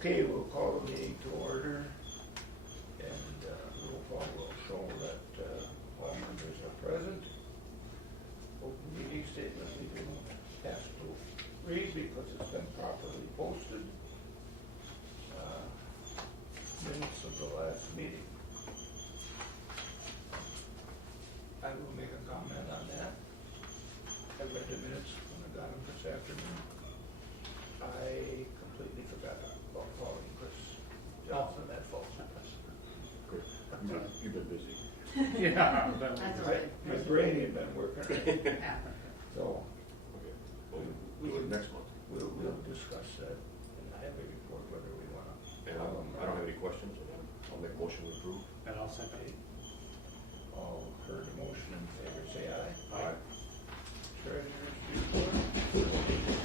Okay, we'll call the meeting to order, and roll call will show that all members are present. Open meeting statement we didn't have to read because it's been properly posted. Minutes of the last meeting. I will make a comment on that. I read the minutes when I got them this afternoon. I completely forgot about calling Chris Johnson that false. Good. You've been busy. Yeah. That's right. My brain had been working. So Okay. Well, we'll do it next month. we'll discuss that and I have a report whether we want to. And I don't have any questions. I'll make a motion to approve. And I'll second. All heard the motion in favor, say aye. Aye. Treasurer's report.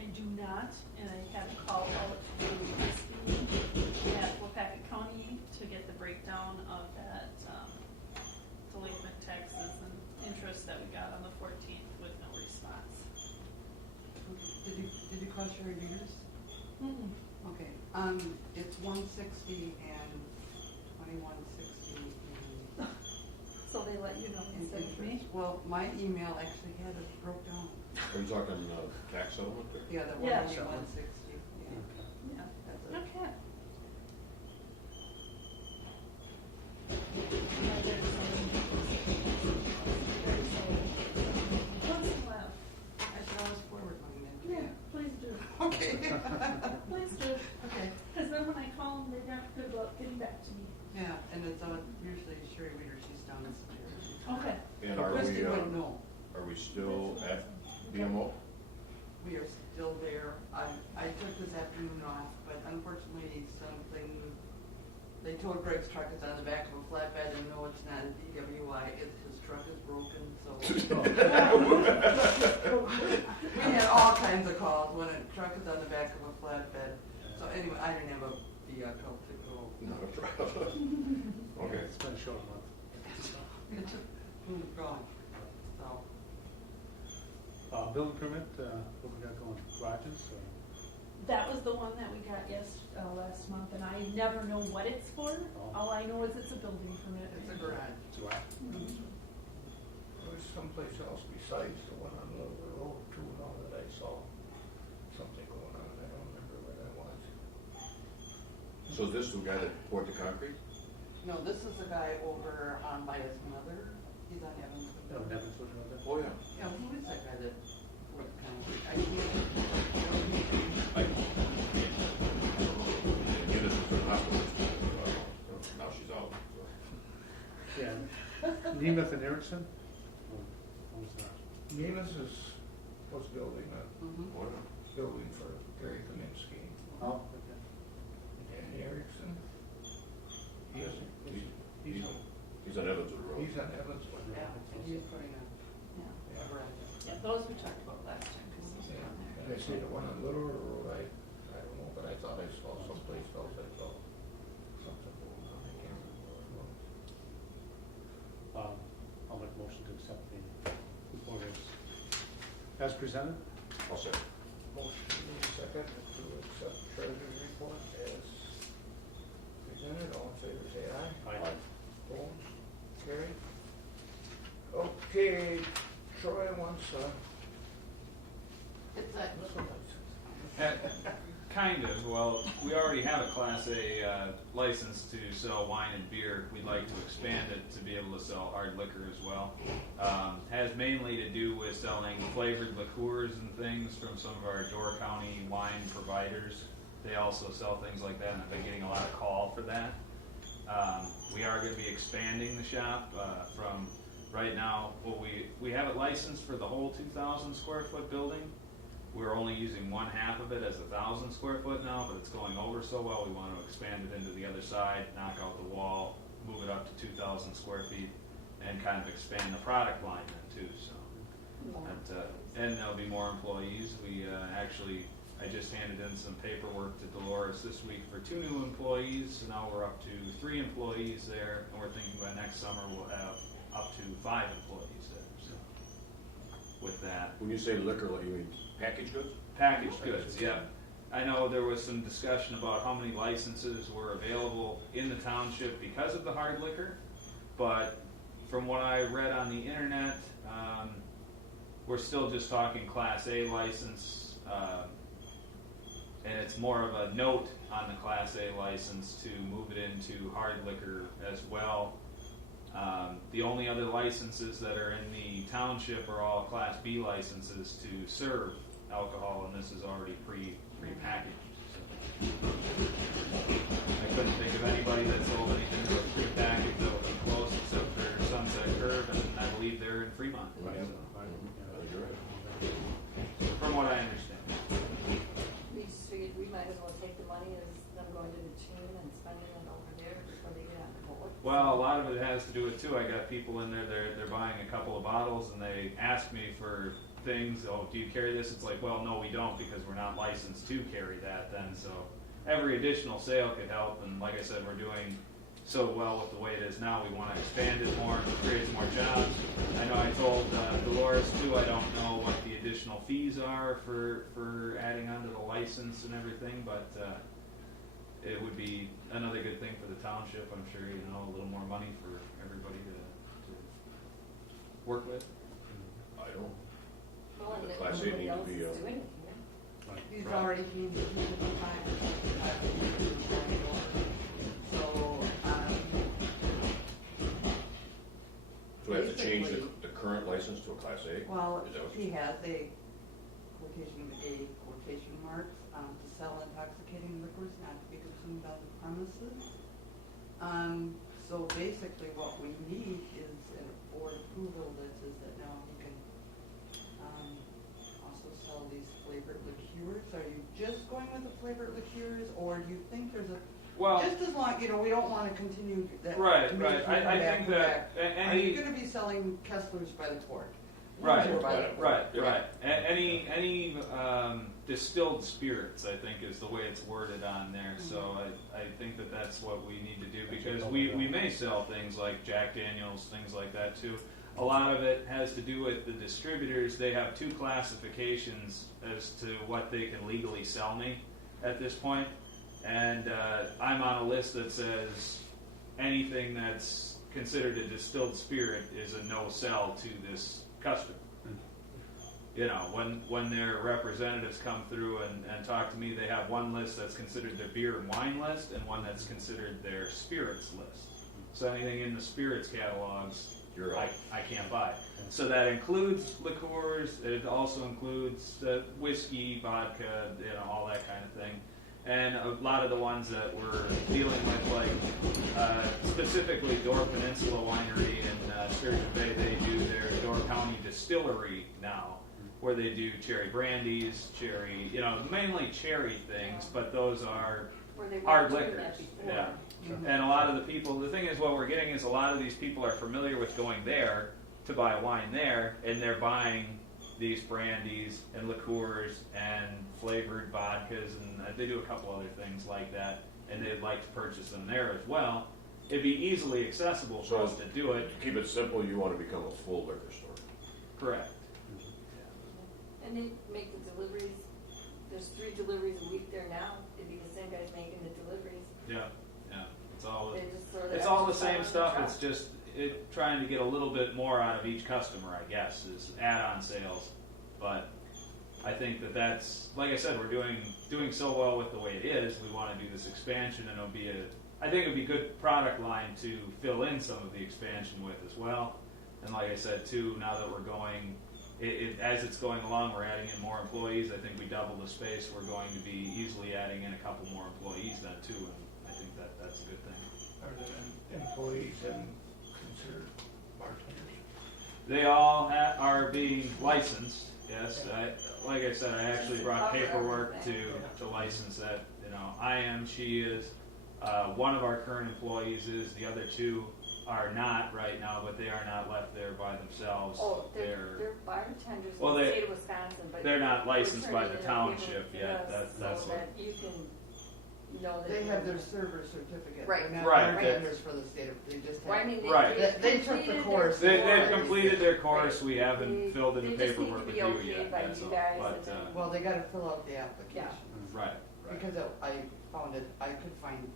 I do not, and I had to call out to Christine at Weyauwega County to get the breakdown of that delinquent taxes and interest that we got on the 14th with no response. Did you cross your readers? Mm-mm. Okay, it's 160 and 2160 in So they let you know instead of me? interest. Well, my email actually had it broke down. Are you talking tax settlement or? Yeah, the Yeah. 160, yeah. Yeah. That's it. Okay. Once in a while. I should always forward mine then. Yeah, please do. Okay. Please do. Okay, Because then when I call them, they're not good about getting back to me. yeah, and it's usually Sherry Reader, she's down this way. Okay. And are Christie we, wouldn't know. are we still at BMO? We are still there. I took this afternoon off, but unfortunately they told Greg's truck is on the back of a flatbed and no, it's not a DWI. His truck is broken, so. We had all kinds of calls when a truck is on the back of a flatbed. So anyway, I didn't have a vehicle to go. Not a problem. Okay. It's been a short month. It just, gone, so. Building permit, what we got going, garages? That was the one that we got last month, and I never know what it's for. Oh. All I know is it's a building permit. It's a garage. There's someplace else besides the one on Little Road too, now that I saw something going on, I don't remember where that was. So is this the guy that poured the concrete? No, this is the guy over by his mother. He's on Evans. No, Nevin's looking at that? Oh, yeah. Yeah, who is that guy that worked concrete? I Get us to the hospital. Now she's out. So. Yeah. Nemeth and Erickson? What was that? Nemus was building a Mm-hmm. Oh, yeah. building for Gary Kaminsky. Oh, okay. And Erickson, he's He's on Evansville Road. he's on Evansville. Yeah, and he's putting a Yeah. garage. Yeah, those we talked about last time. 'Cause those are Yeah, on and there. I say the one on Little Road, I don't know, but I thought I saw someplace else, I saw something going on, I can't remember what it was. I'll make a motion to accept the report as presented. I'll say. Motion made second to accept treasurer's report as presented, all in favor say aye. Aye. Opposed, carried. Okay, Troy wants It's that. Kind of. Well, we already have a Class A license to sell wine and beer. We'd like to expand it to be able to sell hard liquor as well. Has mainly to do with selling flavored liqueurs and things from some of our Door County wine providers. They also sell things like that, and I've been getting a lot of call for that. We are going to be expanding the shop from right now. Well, we have it licensed for the whole 2,000 square foot building. We're only using one half of it as 1,000 square foot now, but it's going over so well, we want to expand it into the other side, knock out the wall, move it up to 2,000 square feet, and kind of expand the product line then too, so. And there'll be more employees. I just handed in some paperwork to Dolores this week for 2 new employees, so now we're up to 3 employees there, and we're thinking by next summer we'll have up to 5 employees there, so, with that. When you say liquor, what, you mean packaged goods? Packaged goods, yeah. I know there was some discussion about how many licenses were available in the township because of the hard liquor, but from what I read on the internet, we're still just talking Class A license, and it's more of a note on the Class A license to move it into hard liquor as well. The only other licenses that are in the township are all Class B licenses to serve alcohol, and this is already pre-packaged. So. I couldn't think of anybody that sold anything that was pre-packaged that was close except for Sunset Curve, and I believe they're in Fremont. Right. So, You're right. from what I understand. We just figured we might as well take the money as them going to the tune and spending it over there before they get on the board. Well, a lot of it has to do with too. I got people in there. They're buying a couple of bottles, and they ask me for things. Oh, do you carry this? It's like, well, no, we don't because we're not licensed to carry that. Then, so every additional sale could help. And like I said, we're doing so well with the way it is now. We want to expand it more, create some more jobs. I know I told Dolores too. I don't know what the additional fees are for adding onto the license and everything, but. It would be another good thing for the township, I'm sure, a little more money for everybody to work with. I don't. Well, and The then Class A nobody need to else be, is doing it, yeah. He's Right. already came to the time. So, So we have to change Basically- the current license to a Class A? well, Is that what he you- has a quotation marks, to sell intoxicating liquors not to be consumed on the premises. So basically what we need is a board approval that says that now he can, also sell these flavored liqueurs. Are you just going with the flavored liqueurs, or do you think there's a, Well, just as long, we don't wanna continue that. Right, to make right. you I come back think and that back. Are any- you gonna be selling Kessler's by the quart? Right, Or by the quart? right. Any distilled spirits, I think, is the way it's worded on there. So I think that that's what we need to do because we may sell things like Jack Daniels, things like that too. A lot of it has to do with the distributors. They have 2 classifications as to what they can legally sell me at this point. And I'm on a list that says anything that's considered a distilled spirit is a no-sell to this customer. When their representatives come through and talk to me, they have one list that's considered their beer and wine list and one that's considered their spirits list. So anything in the spirits catalogs, You're right. I can't buy. So that includes liqueurs, it also includes whiskey, vodka, all that kind of thing. And a lot of the ones that we're dealing with, like specifically Door Peninsula Winery in Sturgeon Bay, they do their Door County Distillery now, where they do cherry brandies, cherry, mainly cherry things, but those are Where they hard weren't doing liquors. that before. Yeah. And a lot of the people, the thing is, what we're getting is a lot of these people are familiar with going there to buy wine there, and they're buying these brandies and liqueurs and flavored vodkas, and they do a couple other things like that, and they'd like to purchase them there as well. It'd be easily accessible for us to do it. To keep it simple, you want to become a full liquor store. Correct. And they make the deliveries, there's 3 deliveries a week there now, it'd be the same guys making the deliveries. Yeah. It's all. They just throw the It's all the extra same stuff stuff. in It's the just trying to get a little bit more out of each customer, I guess, is add-on sales. But I think that's like I said, we're doing so well with the way it is. We want to do this expansion, and I think it'd be a good product line to fill in some of the expansion with as well. And like I said too, now that we're going, as it's going along, we're adding in more employees. I think we double the space. We're going to be easily adding in a couple more employees then too, and I think that's a good thing. Are the employees then considered bartenders? They all are being licensed. Yes, like I said, I actually brought paperwork to license that. I am, she is. One of our current employees is. The other 2 are not right now, but they are not left there by themselves. Oh, they're bartenders in Well, the state of Wisconsin, but they're not licensed by the we're turning it township in yet. us That's so what. that you can know that. They have their server certificate. Right. They're not Right, trainers for the state of, they just Well, I have. mean, Right. They took the completed course. their They've course. completed their course, we haven't filled in the They just need paperwork to with be you okayed yet, by that's you all, guys but, and then- Well, they gotta fill out the application. right, right. Because I found it, I could find,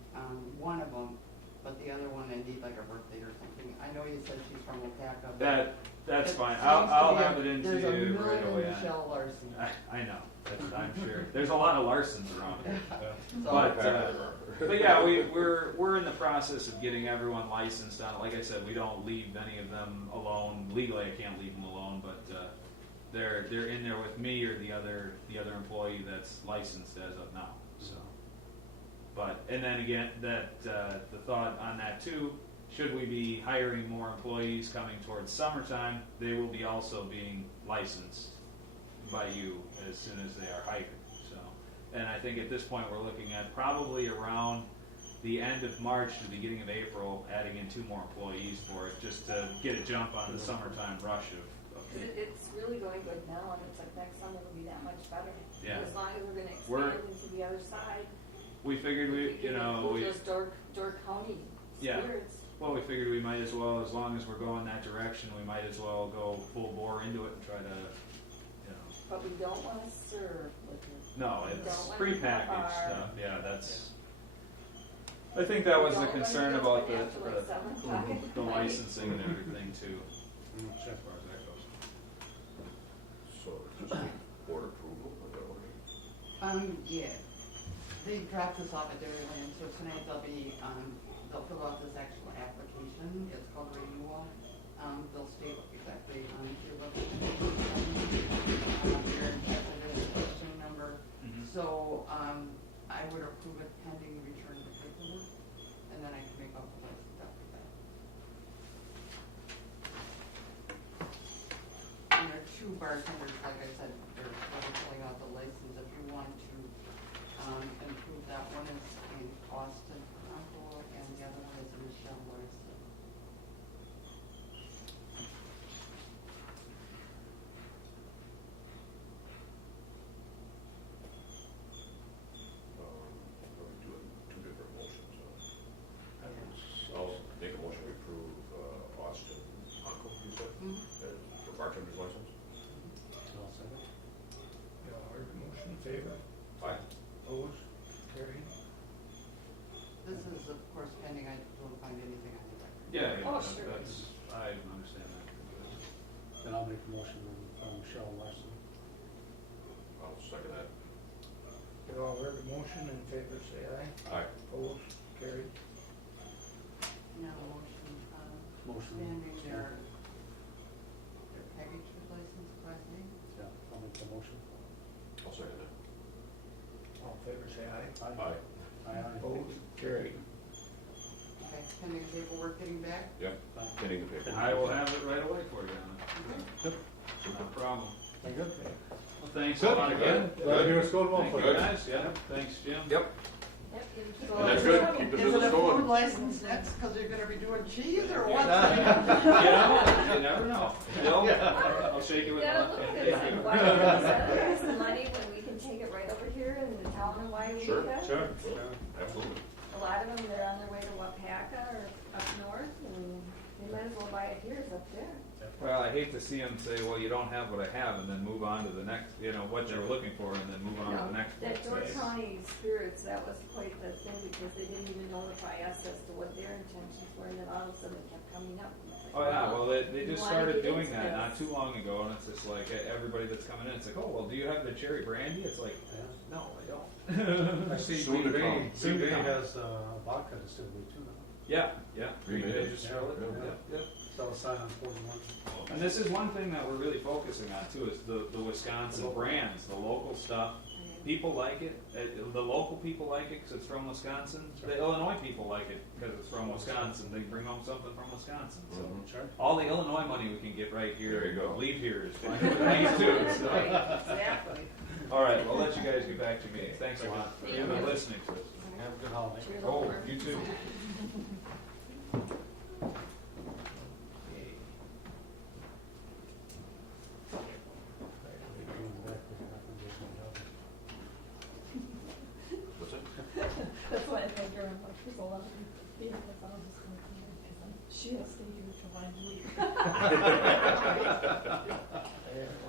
one of them, but the other one I need like a birthday or something. I know you said she's from Weyauwega. That's It fine, seems I'll to be have it into There's a you right million away. Michelle Larson. I know, I'm sure, there's a lot of Larsons around here. So- But yeah, we're in the process of getting everyone licensed on it. Like I said, we don't leave any of them alone. Legally, I can't leave them alone, but they're in there with me or the other employee that's licensed as of now. So, but and then again, that the thought on that too. Should we be hiring more employees coming towards summertime, they will be also being licensed by you as soon as they are hired. So, and I think at this point we're looking at probably around the end of March to the beginning of April, adding in 2 more employees for it, just to get a jump on the summertime rush of 'Cause it's really going good now, and it's like next summer will be that much better. Yeah. As long as we're gonna We're- expand into the other side. we figured we can include those Door County Yeah. spirits. well, we figured we might as well, as long as we're going that direction, we might as well go full bore into it and try to, But we don't wanna serve liquor. no, We it's don't wanna prepackaged bar. stuff. Yeah, that's. I think that was We the don't wanna concern do it about after like 7 o'clock at the night. licensing and everything too. Sure. As far as that goes. So just need board approval, is that what it is? Yeah. They dropped this off at Dairyland, so tonight they'll fill out this actual application. It's called renewal. They'll state exactly, here what their question number. Mhm. So, I would approve it pending return of paperwork, and then I can make up the license after that. And there are 2 bartenders, like I said, they're filling out the license if you want to, improve that. One is in Austin, Uncle, and the other one is Michelle Larson. We're doing 2 different motions. I was, I'll make a motion to approve Austin Uncle, you said, for bartender's license. I'll second. yeah, heard the motion, in favor, Aye. opposed, carried. This is, of course, pending, I don't find anything on the record. Yeah, Oh, sure. that's, I understand that. Then I'll make a motion on Michelle Larson. I'll second that. You all heard the motion, in favor, say aye. Aye. Opposed, carried. Now, motion, Motion. expanding their package food license, Class A. Yeah, I'll make the motion. I'll second that. All in favor, say aye. Aye. Aye. Opposed, carried. Okay, pending paperwork getting back. Yep, getting the paper. I will have it right away for you, Anna. No problem. Very good. Well, thanks a lot again. Glad to hear it's going well Thank for you you. guys, yeah, thanks, Jim. Yep. Yep, you keep So And that's is good. it- Keep the Is business it a going. food license next, because you're gonna be doing cheese, or what? You never know. Bill, I'll shake you with gotta my look hand. at it, why don't we set aside some money when we can take it right over here in the town of Sure. Weyauwega? Sure. Absolutely. A lot of them, they're on their way to Wapaka or up north, and they might as well buy it here as up there. Well, I hate to see them say, well, you don't have what I have, and then move on to the next, what they were looking for, and then move on to the next one. That Door County Spirits, that was quite the thing, because they didn't even notify us as to what their intentions were, and then all of a sudden it kept coming up. And it's like, Oh, yeah, wow, well, they you just wanna started get doing into that this. not too long ago, and it's just like, everybody that's coming in, it's like, oh, well, do you have the cherry brandy? It's like, no, I don't. I see Soon to come. Green Bay Soon to come. has vodka distillery too now. Yeah, yeah. Green Green Bay Bay does. just showed it. Yeah. Yep, yep. Sell a sign on 41. And this is one thing that we're really focusing on too, is the Wisconsin brands, the local stuff. People like it. The local people like it because it's from Wisconsin. The Illinois people like it because it's from Wisconsin. They bring home something from Wisconsin. So Sure. all the Illinois money we can get right here, There you go. leave here is fine with me too. So. Exactly. All right, well, I'll let you guys get back to me. Thanks a lot for Thank even you. listening to us. Have a good holiday. Cheers, Oh, Oliver. you too. What's it? told her, I'm like, there's a lot of vehicles, I was just gonna come in, because she'll stay here till I leave.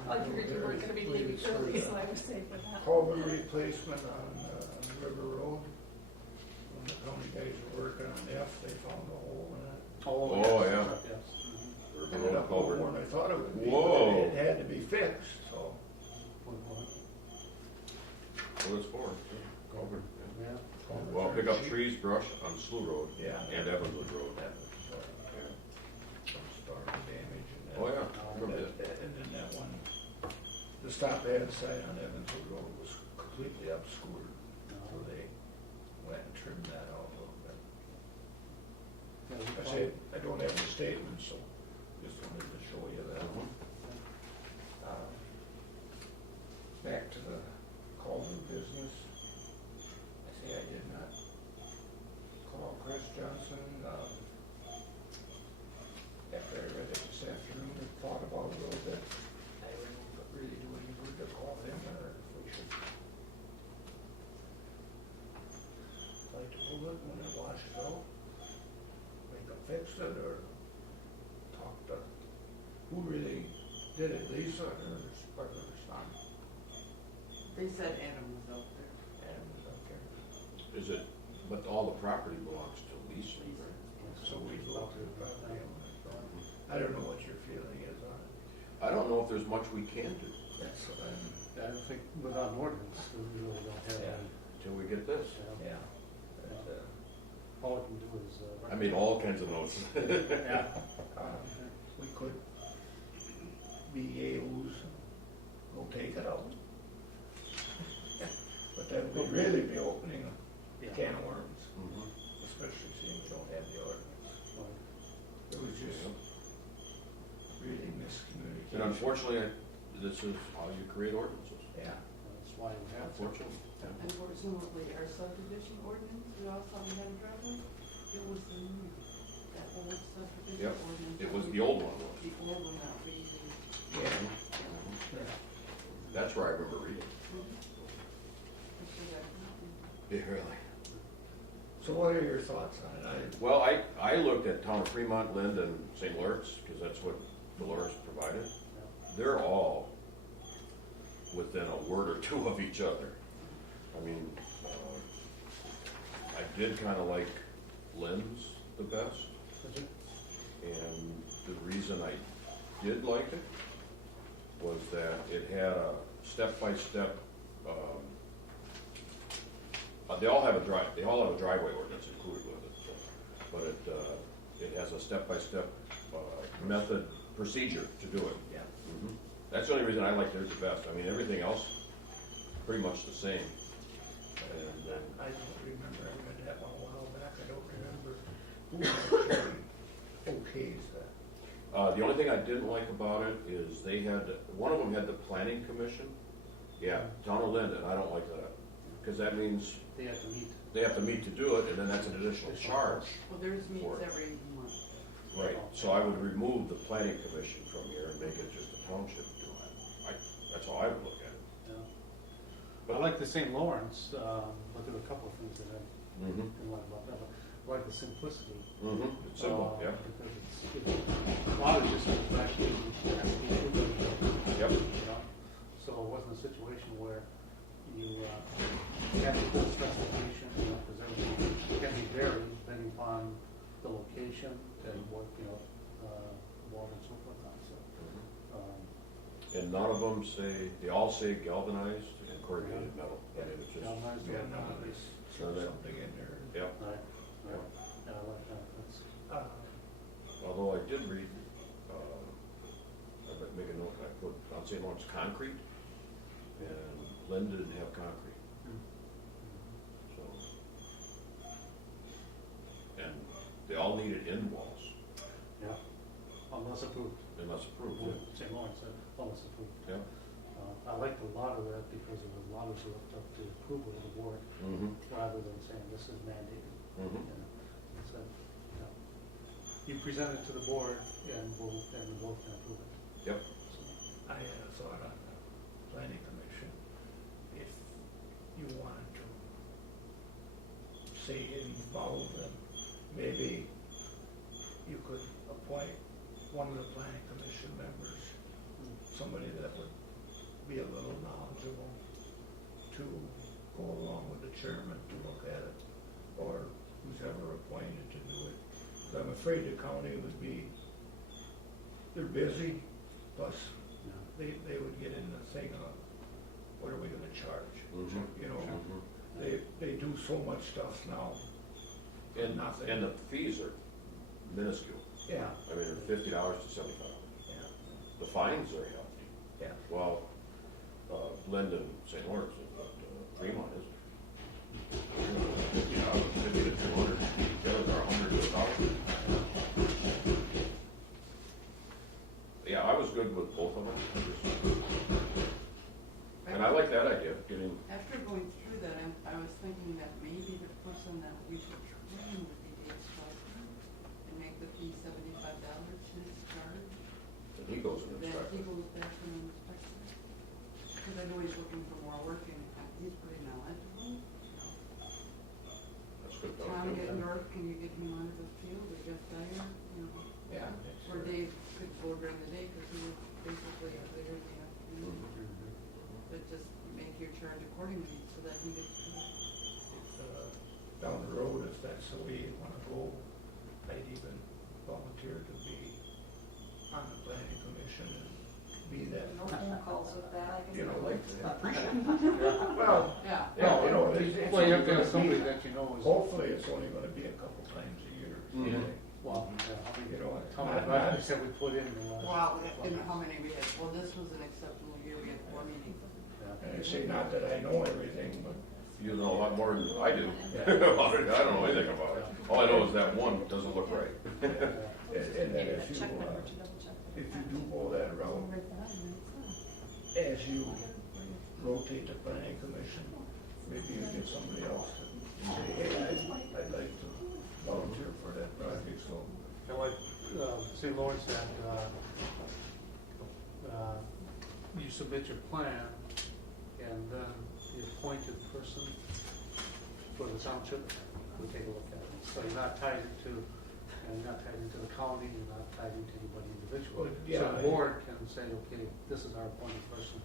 I figured you weren't gonna be leaving early, so I was safe with that. Culvert replacement on River Road. When the county guys were working on F, they found a hole in it. Oh, yes, yeah. yes. It ended up more than I thought it would be, Whoa. but it had to be fixed, so. What it's for, culvert. Yeah. Well, pick up trees, brush on Slough Road. Yeah. And Evanswood Road. That was some storm damage and that. Oh, yeah, I remember that. And then that one, the stop ahead sign on Evanswood Road was completely obscured, so they went and trimmed that out a little bit. I said, I don't have any statement, so just wanted to show you that. Back to the Colvin business. I say I did not call Chris Johnson, after I read it this afternoon and thought about it a little bit. I don't know if it really do any good to call him or if we should bite the bullet when it washes out. Make them fix it or talk to, who really did it, Lisa or her son? They said Adam was up there. Adam was up there. Is it, but all the property belongs to Lisa, right? So we looked at the property owner, so I don't know what your feeling is on it. I don't know if there's much we can do That's what I'm, I don't think without an ordinance, we really don't have Yeah. any. until we get this. yeah. But, All we can do is. I made all kinds of notes. Yeah. we could be yahoos, go take it out. But then we'd really be opening a Yeah. can of worms, Mhm. especially seeing we don't have the ordinance. Right. It was just really miscommunication. And unfortunately, this is how you create ordinances. Yeah. That's why we have. Unfortunately. Unfortunately, our subdivision ordinance, we also haven't had a driveway, it was the new, that old subdivision Yep. ordinance. It was the old one. was. The old one that we used. Yeah. Mhm. That's where I remember reading. Yeah, really. So what are your thoughts on it? Well, I looked at Town of Fremont, Lind, and St. Lawrence, because that's what Dolores provided. They're all within a word or two of each other. I mean, I did kind of like Lind's the best. And the reason I did like it was that it had a step-by-step, they all have a driveway ordinance included with it, but it has a step-by-step method, procedure to do it. Yeah. Mhm. That's the only reason I like theirs the best. I mean, everything else, pretty much the same. And, I don't remember, I read that one a while back, I don't remember who actually okays that. the only thing I didn't like about it is they had, one of them had the planning commission. Yeah, Town of Linden, I don't like that, because that means They have to meet. they have to meet to do it, and then that's an additional charge. Well, theirs meets For it. every month. Right, so I would remove the planning commission from here and make it just a township doing it. That's how I would look at it. Yeah. I like the St. Lawrence, but there were a couple of things that I Mm-hmm. didn't like about that. I like the simplicity. Mm-hmm, it's simple, yeah. Because it's a lot of just actually, Yep. you know, so it wasn't a situation where you had to put a specification, you know, because everything can be varied depending upon the location and what, water and so forth on, so. And none of them say, they all say galvanized and corrugated metal. I mean, it's just, Galvanized. Yeah, no, there's So that- something in there. yep. Right, right, yeah, I like that, that's, Although I did read, I better make a note, I put, on St. Lawrence, concrete, and Lynn didn't have concrete, so. And they all needed end walls, yeah, unless approved. unless approved. St. Lawrence said, unless approved. Yeah. I liked a lot of that because it was a lot of it left up to approval of the board, Mm-hmm, rather than saying this is mandated. mm-hmm. You know, it's a, you present it to the board and the board can approve it. Yep. So, I had a thought on the planning commission. If you wanted to say involve them, maybe you could appoint one of the planning commission members, somebody that would be a little knowledgeable to go along with the chairman to look at it, or who's ever appointed to do it. 'Cause I'm afraid the county would be, they're busy, plus they would get in the thing of, what are we gonna charge? Mhm. You know, Mhm. they do so much stuff now for And, nothing. and the fees are minuscule. Yeah, I mean, they're $50 to $75. yeah, The fines are hefty. yeah. Well, Linden, St. Lawrence, but Fremont is. Yeah, 50 to 200, the others are 100 to 1,000. Yeah, I was good with both of them. And I like that idea, getting, After going through that, I was thinking that maybe the person that we should train would be Dave Strasser and make the fee $75 his charge. and he goes in Then instructor. he goes back and inspects it. Because I know he's looking for more work and he's pretty knowledgeable. That's good. Tom Gittendorf, can you get him onto the field or Jeff Dyer, Yeah. Or Dave could go during the day because he was basically there in the afternoon. But just make your charge accordingly so that he gets to Down the road, if that's the way you wanna go, I'd even volunteer to be on the planning commission and be that, No phone calls with that, I can. you know, like, Appreciate it. well, Yeah. yeah, you know, it's Well, you have to only have somebody gonna that you know be- is, hopefully, it's only gonna be a couple times a year. Mhm. well, how many, You know, how many not- budgets have we put in the last? Well, and how many we had, well, this was an exceptional year, we had 4 meetings. And I say not that I know everything, but You know a lot more than I do. Yeah. About it. I don't know anything about it. All I know is that one doesn't look right. and then if you, Check number to double check. if you do go that route, as you rotate the planning commission, maybe you get somebody else to say, hey, I'd like to volunteer for that project, so. And like, St. Lawrence said, you submit your plan, and then the appointed person for the township will take a look at it. So you're not tied into, and you're not tied into the county, you're not tied into anybody individually. Well, yeah, So the board can say, okay, this is our appointed person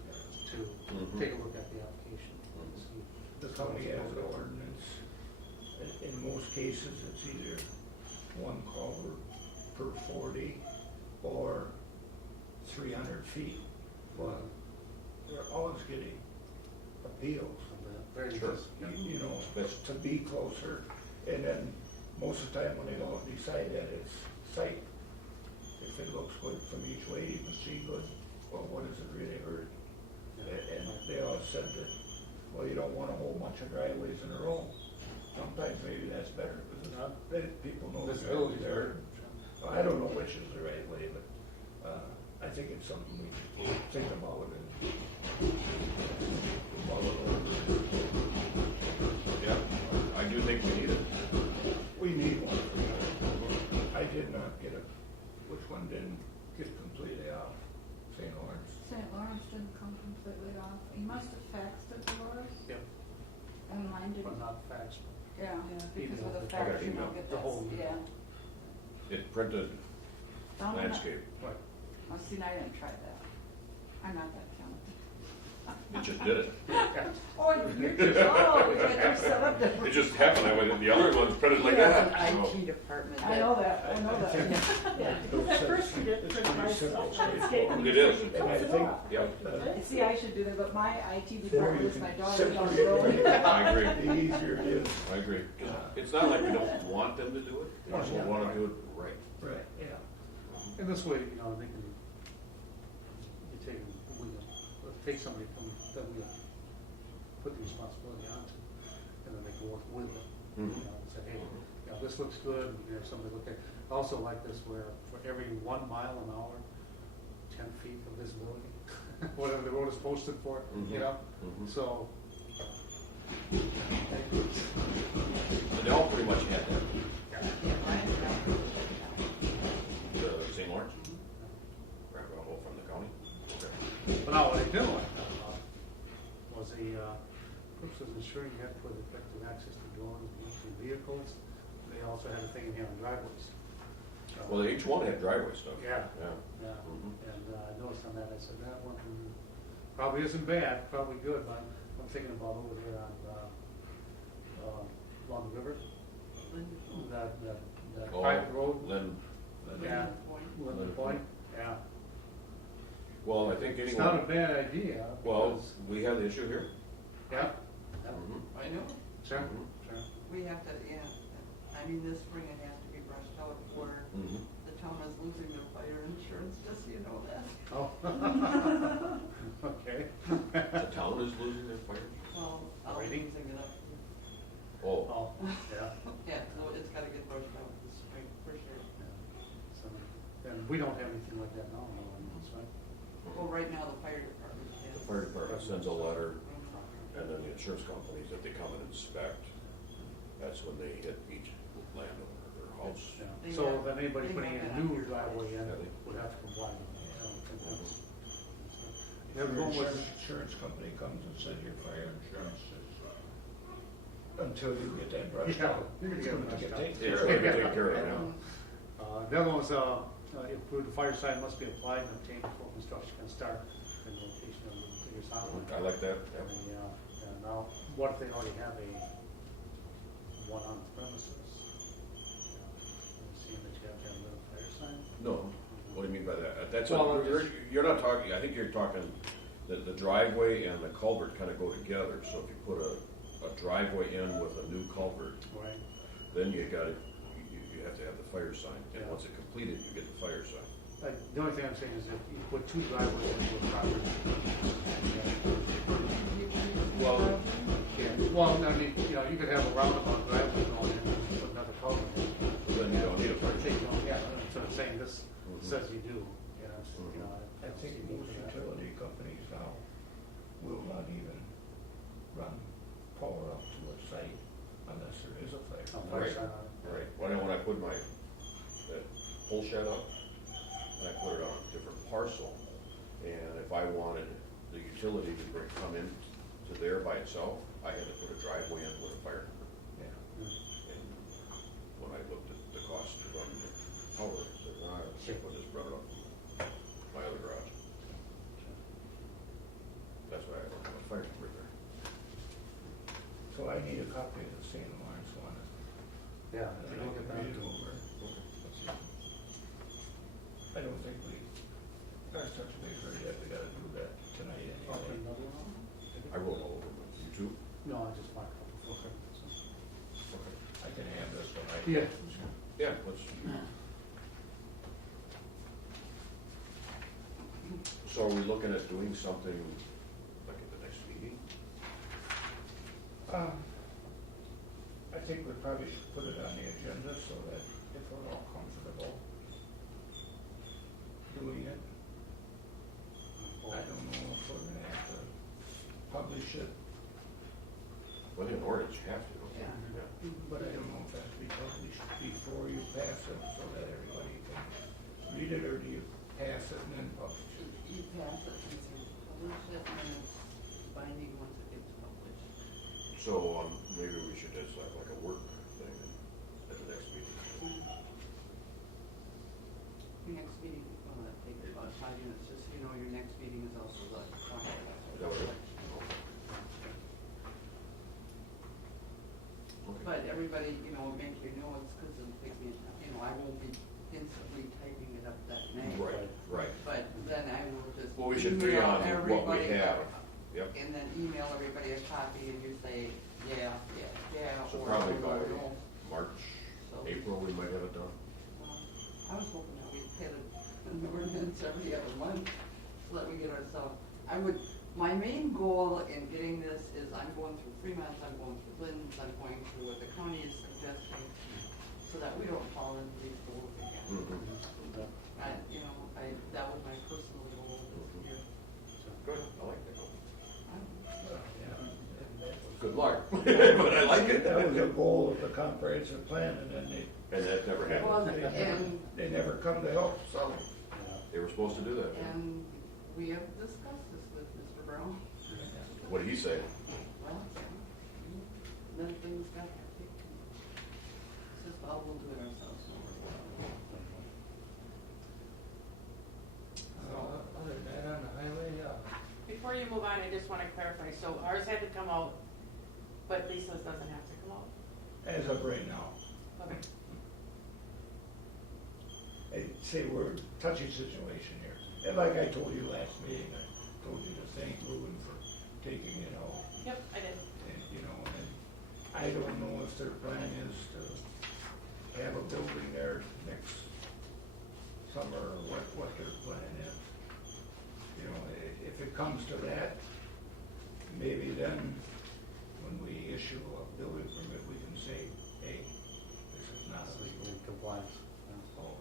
to Mhm. take a look at the application. and see. The county has an ordinance, in most cases, it's either one culvert per 40 or 300 feet. But they're always getting appeals, Very Sure. just- you know, That's- to be closer. And then most of the time when they don't decide that, it's sight. If it looks good from each way, you can see good, well, what does it really hurt? And they all said that, well, you don't want a whole bunch of driveways in a row. Sometimes maybe that's better, because people know the Visibility driveways are. Well, I don't know which is the right way, but, I think it's something we should think about and follow over. Yeah, I do think we need it. We need one. I did not get a, which one didn't get completely off? St. Lawrence? St. Lawrence didn't come completely off. He must have faxed it to us, Yep, and mine but didn't. not fax. Yeah, because Email. with the I got fax, you email. don't get The that, whole email. yeah. It printed Down in the- landscape. Right. Oh, see, I didn't try that. I'm not that talented. It just did it. Oh, you're just, oh, you got set up It different. just happened. I went, the other one's printed like Yeah. that. So- IT department. I know that, I know that. At first we did It's print pretty myself. simple, It is. And I think, Yep. See, I should do that, but my IT the more department you is my can daughter down the separate road. I agree. it, the easier it is. I agree. 'Cause it's not like we don't want them to do it. We just Yeah. want to do it right. Right, yeah. And this way, you know, they can, you take, take somebody from, that we put the responsibility onto, and then they can work with them. You Mhm. know, and say, hey, you know, this looks good, and you have somebody look at, I also like this where for every 1 mile an hour, 10 feet of visibility, whatever the road is posted for, you Mhm. know, Mhm. so. And they all pretty much had that. The St. Lawrence? Grab a hold from the county? Okay. But now what I didn't like that about was the purposes ensuring you have to put effective access to dwellings and use of vehicles. They also had a thing in here on driveways. Well, each one had driveway stuff. Yeah. Yeah. Yeah, Mhm. and I noticed on that, I said, that one probably isn't bad, probably good, but I'm thinking about over there on, along the river, that Oh, private road. Then, Yeah, Point. Linden Point, yeah. well, I think It's not a anyone, bad idea. well, because- we have the issue here. Yeah, yeah, Mhm. I know, sure, Mhm. sure. we have to, yeah, I mean, this spring it has to be brushed out for, Mhm. the town is losing their fire insurance, just so you know that. Oh. Okay. The town is losing their fire? Well, I'll be Rating? losing it up. Oh, Oh, yeah. Yeah, no, it's gotta get brushed out this spring, for sure. So, and we don't have anything like that now, no, that's right. Well, right now, the fire department the has. fire department sends a letter, Mhm. and then the insurance companies, if they come and inspect, that's when they hit each landowner, their house. Yeah. They So have- then anybody they putting have in that a on new your driveway in Yeah, they- would have to comply with that. I don't think that's- Your Never go with- insurance company comes and says your fire insurance is, until you get that brushed Yeah, out. you're gonna It's get it gonna brushed get out. taken Yeah, care it's of. gonna be taken care of, yeah. The other one was, improved fire sign must be applied and obtained before construction can start in the location of the figures outlined. I like that, yeah. And now, what if they already have one on the premises? Seeing that you have to have a little fire sign? No, what do you mean by that? That's, Well, you're not talking, I think you're talking, the driveway and the culvert kind of go together, so if you put a driveway in with a new culvert, Right. then you gotta, you have to have the fire sign, and Yeah. once it's completed, you get the fire sign. The only thing I'm saying is if you put two driveways into a property. Well, Yeah, well, I mean, you could have a roundabout driveway going in and put another culvert in. then you don't need a fire I think, sign. yeah, that's what I'm saying, this Mhm. says you do, I think most utility companies now will not even run power up to a site unless there is a fire. Oh, fire Right. sign on it. Right, when I put that pole shed up, and I put it on a different parcel, and if I wanted the utility to come in to there by itself, I had to put a driveway in with a fire. Yeah. And when I looked at the cost to run the power, I said, I think I'll just run it up my other garage. That's why I don't have a fire right there. So I need a copy of the St. Lawrence one. Yeah, And take I a look can at read it that. over. I don't think we are such a big hurry that we gotta do that tonight Okay, anyway. another one? I rolled all over them. You too? No, I just marked a couple. Okay. Okay. I can have this one. Yeah. Yeah, let's. So are we looking at doing something like at the next meeting? I think we probably should put it on the agenda so that if we're all comfortable doing it. I don't know if we're gonna have to publish it, Well, in ordinance, you have to, don't you? Yeah. but I don't know if that's be published before you pass it so that everybody can read it, or do you pass it and then publish it? You pass it and you publish it, and it's binding once it gets published. So, maybe we should just have like a work thing at the next meeting. Your next meeting, take about 5 minutes, just so you know, your next meeting is also the. Is that what it is? Okay. But everybody, make your notes, because it'll take me, I won't be instantly typing it up that night. Right, right. But then I will just. Well, we should agree email on what we everybody, have. Yep. And then email everybody a copy, and you say, yeah, So or probably no, by no. March, So- April, we might have it done. I was hoping that we'd hit an ordinance every other month, so that we get ourselves, my main goal in getting this is I'm going through Fremont, I'm going through Lynn's, I'm going through what the county is suggesting, so that we don't fall into these holes again. Mhm. That was my personal goal here. Good, I like that. Well, yeah, and that was- Good luck, but I like it. That was the goal of the comprehensive plan, and then And that never Well, happened. and, they never come to help, so. They were supposed to do that. and we have discussed this with Mr. Brown. What did he say? Well, then things got hectic. It's just, oh, we'll do it ourselves. Other than that, on the highway, Before you move on, I just want to clarify, so ours had to come out, but Lisa's doesn't have to come out? as of right now, Okay. I'd say we're touchy situation here. And like I told you last meeting, I told you to thank Ruben for taking it all. Yep, I did. And, and I don't know if their plan is to have a building there next summer, or what their plan is. If it comes to that, maybe then, when we issue a building permit, we can say, hey, this is not legal. In compliance. Or,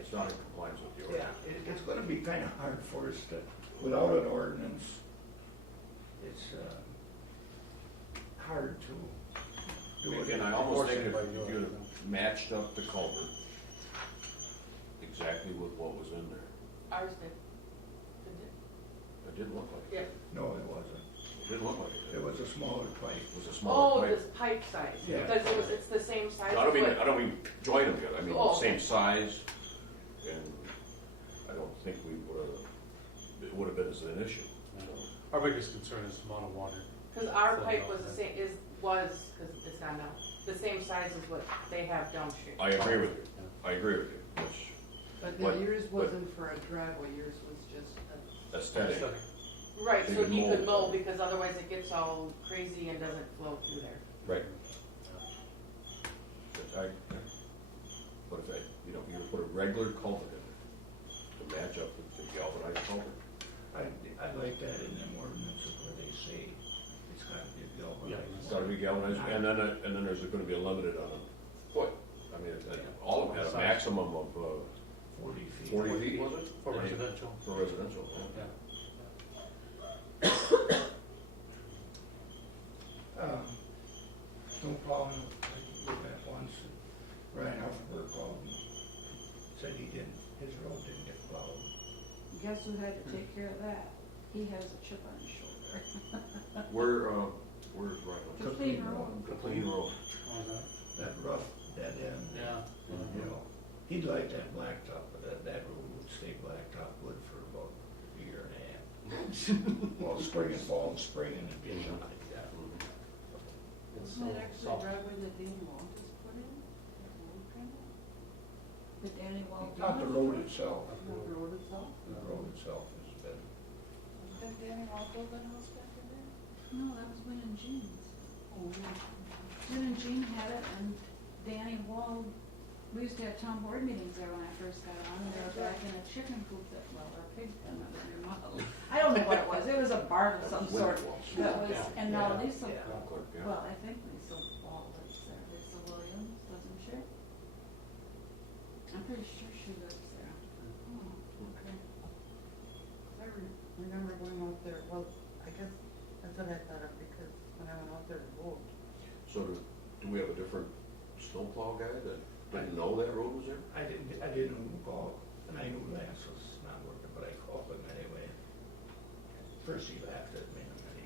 It's not in compliance with the yeah, ordinance. it's gonna be kind of hard for us to, without an ordinance, it's hard to do it. And I almost think if Enforced by you'd your- have matched up the culvert exactly with what was in there, Ours did. Didn't it? it didn't look like it. Yep. No, it wasn't. It didn't look like it. It was a smaller pipe. It was a Oh, smaller pipe. this pipe size, Yeah. because it's the same size. I don't mean, as what- I don't mean join them together, I mean Oh, the same okay. size, and I don't think we would've, it would've been as an issue, so. Our biggest concern is the amount of water. Cause our Flow pipe out was the there. same, cause it's not now, the same size as what they have downstream. I agree with you, I agree with you, it's But But- yours but- wasn't for a driveway, yours was just a. aesthetic. Right, You so could he could mow. mow, because otherwise it gets all crazy and doesn't flow through there. Right. But if you put a regular culvert in there to match up with the galvanized culvert. I like that in them ordinances where they say it's gotta be a galvanized. It's gotta be galvanized, and then there's gonna be a limited on a foot. I mean, all of them had a maximum of 40 feet. 40 feet, was it? For residential. For residential, yeah. Yeah. No problem, I did that once, Ryan Huffenberg called me, said his road didn't get plowed. Guess who had to take care of that? He has a chip on his shoulder. Where's Ryan? The clean road. The clean road. Oh, is that- That rough dead end. Yeah. He'd like that blacktop, but that road would stay blacktop wood for about a year and a half. Well, spring and fall and spring and it'd be done, yeah. It's Isn't that actually a soft. driveway that Dean Walt just put in? That road kind of? The Danny Wall. Not the road itself, Not the road itself? the road itself has been, Did Danny Walt build that house back in there? No, that was Win and Jean's. Oh, yeah. Win and Jean had it, and Danny Wall, we used to have town board meetings there when I first got on, and they were back in a chicken coop that, well, or pig pen, I don't remember. I don't know what it was, it was a barn of some sort. That was, and now Yeah. Lisa, Yeah. Yeah. well, I think Lisa Wall lives there, Lisa Williams, doesn't she? I'm pretty sure she lives there. Oh, okay. I remember going out there, well, I guess that's what I thought of, because when I went out there to vote, So do we have a different snowplow guy that didn't know that road was there? I didn't know who called, and I knew Lance was not working, but I called him anyway. First he laughed at me, and then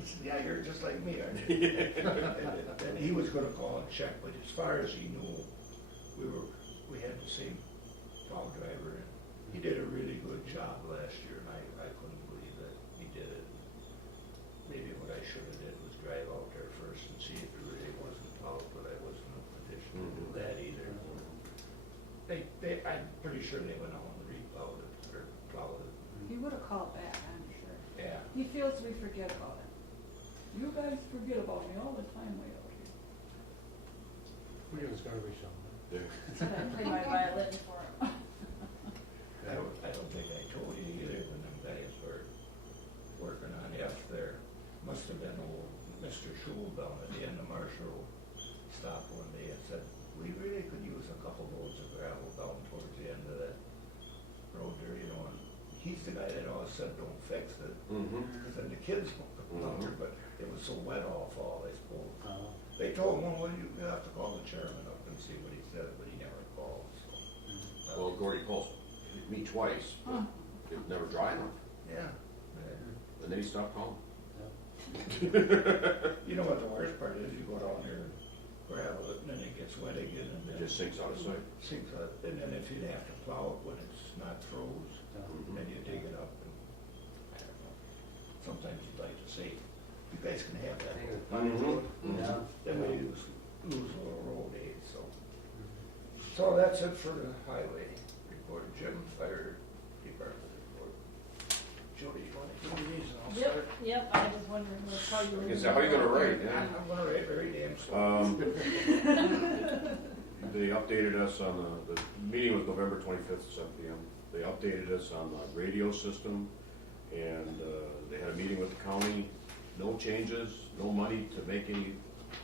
he said, yeah, you're just like me, aren't you? And he was gonna call and check, but as far as he knew, we had the same plow driver, and he did a really good job last year, and I couldn't believe that he did it. Maybe what I should have did was drive out there first and see if it really wasn't plowed, but I wasn't in a position to do that either. I'm pretty sure they went out and re-plowed it, or plowed it, He would have called back, I'm sure. yeah. He feels we forget about him. You guys forget about me all the time way out here. We get his garbage on there. Yeah. Said I play my violin for him. I don't think I told you either when them guys were working on F there. Must have been old Mr. Schul down at the end of Marshall stopped one day and said, we really could use a couple loads of gravel down towards the end of that road there, and he's the guy that always said, don't fix it. Mm-hmm. Because then the kids won't come down there, but it was so wet all fall, I suppose. Oh. They told him, well, you have to call the chairman up and see what he said, but he never called, so. Well, Gordy calls me twice, but it never dried him, Yeah. and then he stopped calling. You know what the worst part is, you go down there, gravel it, and then it gets wet again, and It then. just sinks out of sight. Sinks out, and then if you'd have to plow it when it's not froze, then you dig it up, and, I don't know. Sometimes you'd like to say, you guys can have that. Yeah. Then we lose a little road aid, so. So that's it for the highway report. Jim, fire department report. Jody, you wanna give me these and I'll start? Yep, I was wondering how you were. Is that how you gonna write, yeah? I'm gonna write very damn slow. They updated us on the meeting was November 25th, 7 p.m. They updated us on the radio system, and they had a meeting with the county. No changes, no money to make any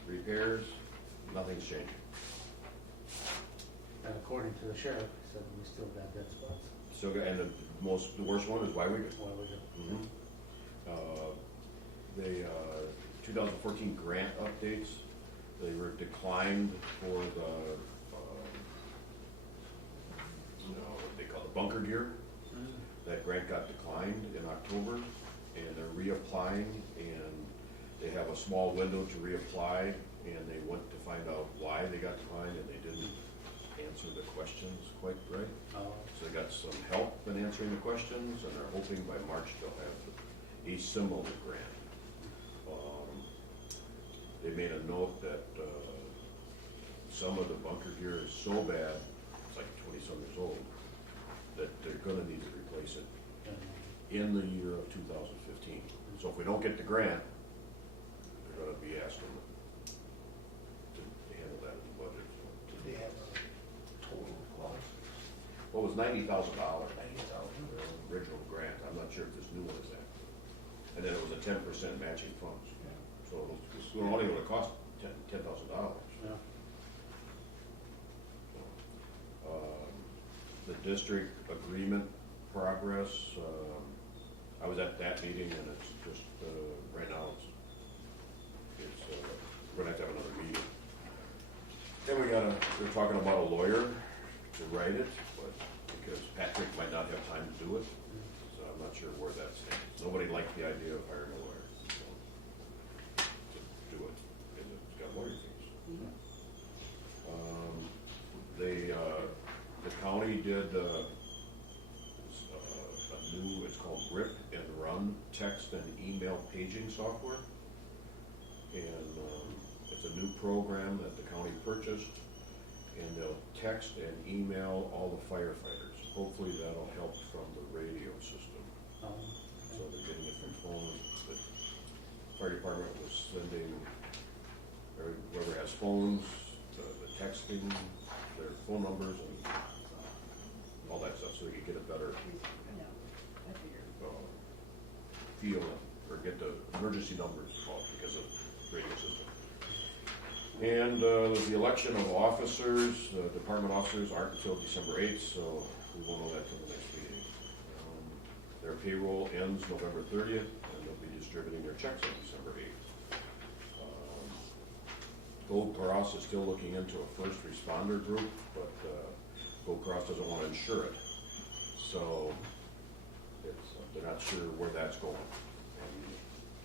repairs, nothing's changing. And according to the sheriff, he said we still got dead spots. So, and the worst one is Weyauwega. That's why we got. They 2014 grant updates. They were declined for the what they call the bunker gear. That grant got declined in October, and they're reapplying, and they have a small window to reapply, and they went to find out why they got declined, and they didn't answer the questions quite right. So they got some help in answering the questions, and they're hoping by March they'll have a similar grant. They made a note that some of the bunker gear is so bad, it's like 20-some years old, that they're gonna need to replace it in the year of 2015. So if we don't get the grant, they're gonna be asking to handle that in the budget. Did they have a total cost? Well, it was $90,000, $90,000. the original grant. I'm not sure if this new one is that. And then it was a 10% matching funds. So it's only gonna cost $10,000. Yeah. The district agreement progress, I was at that meeting, and it's just, right now, we're gonna have another meeting. Then we're talking about a lawyer to write it, but because Patrick might not have time to do it, so I'm not sure where that stands. Nobody liked the idea of hiring a lawyer, so, to do it, because it's got lawyer fees. The county did a new, it's called Rip and Run text and email paging software. And it's a new program that the county purchased, and they'll text and email all the firefighters. Hopefully that'll help from the radio system. So they're getting it from phone. The fire department was sending, or whoever has phones, the texting, their phone numbers and all that stuff, so they can get a better feel or get the emergency numbers called because of the radio system. And the election of officers, department officers aren't until December 8th, so we won't know that till the next meeting. Their payroll ends November 30th, and they'll be distributing their checks on December 8th. Gold Cross is still looking into a first responder group, but Gold Cross doesn't want to insure it. So they're not sure where that's going. And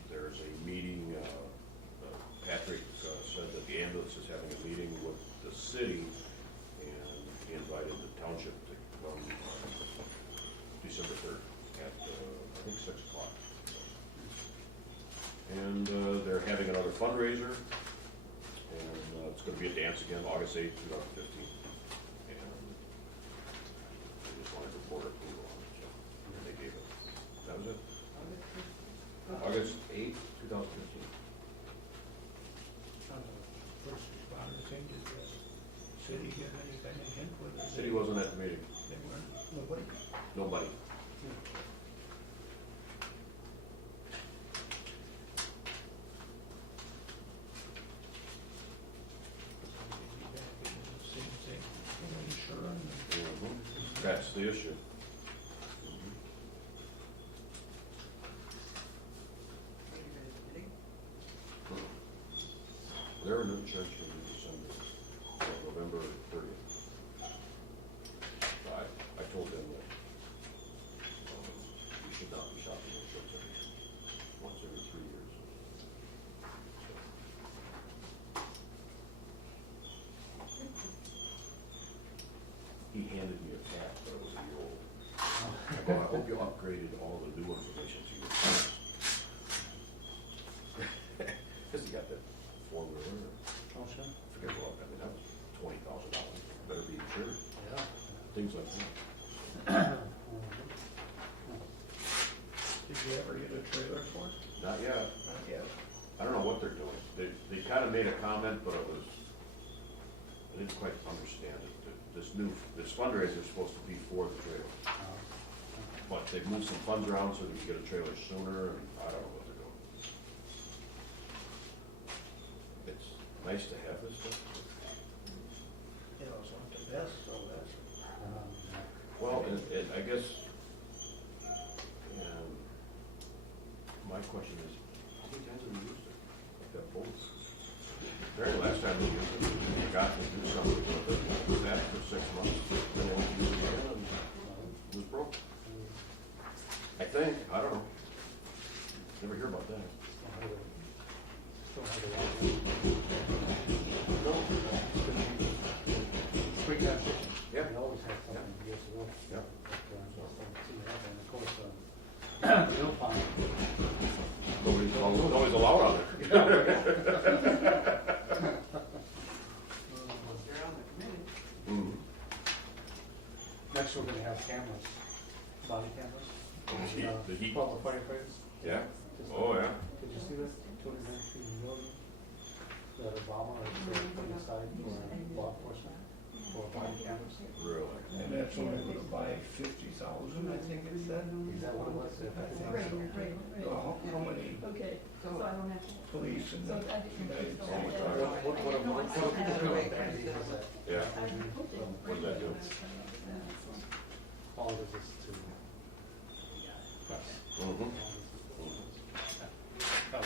there's a meeting, Patrick said that the ambulance is having a meeting with the city, and he invited the township to come December 3rd at, I think, 6 o'clock. And they're having another fundraiser, and it's going to be a dance again, August 8th, 2015. And they just wanted to board approval on it, so they gave it. That was it. August 8th, 2015. First responder thing, did the city give any kind of hint with it? City wasn't at the meeting. They weren't, nobody? Nobody. Same thing, insurance. That's the issue. They're in church in December, November 30th. I told them that we should not be shopping in church once every 3 years. Well, I hope you upgraded all the new information to your phone. Cause you got that four-wheeler, Oh, sure. forget what, I mean, that was $20,000, better be insured, Yeah. things like that. Did you ever get a trailer for it? Not yet, Not yet. I don't know what they're doing, they kinda made a comment, but it was, I didn't quite understand it. This fundraiser is supposed to be for the trailer, but they've moved some funds around so that you get a trailer sooner, and I don't know what they're doing. It's nice to have this stuff. You know, it's not the best, so that's, Well, and I guess, my question is, how many times have we used it? Like that boat? Very last time we used it, we got to do something with it, sat for 6 months, then they went to use it again, and it was broke. I think, I don't know. Never hear about that. Still have a lot. No. Free cash kitchen. Yeah. We always had something years ago. Yeah. Just don't see that, and of course, the mill pond. Nobody's allowed on it. You're on the committee. Mhm. Next, we're gonna have cameras, body cameras. The heat. Well, the firefighters. Yeah? Just- Oh, yeah. Did you see this? 293 million that Obama is putting aside for law enforcement for body cameras. Really? and that's only gonna buy 50,000, I think it said. Is that what it was? Right, right, right. How many Okay, so I don't have to. police in the So I didn't- United so States I- are? Yeah. What does that do? All of this is to press. Mm-hmm. Oh.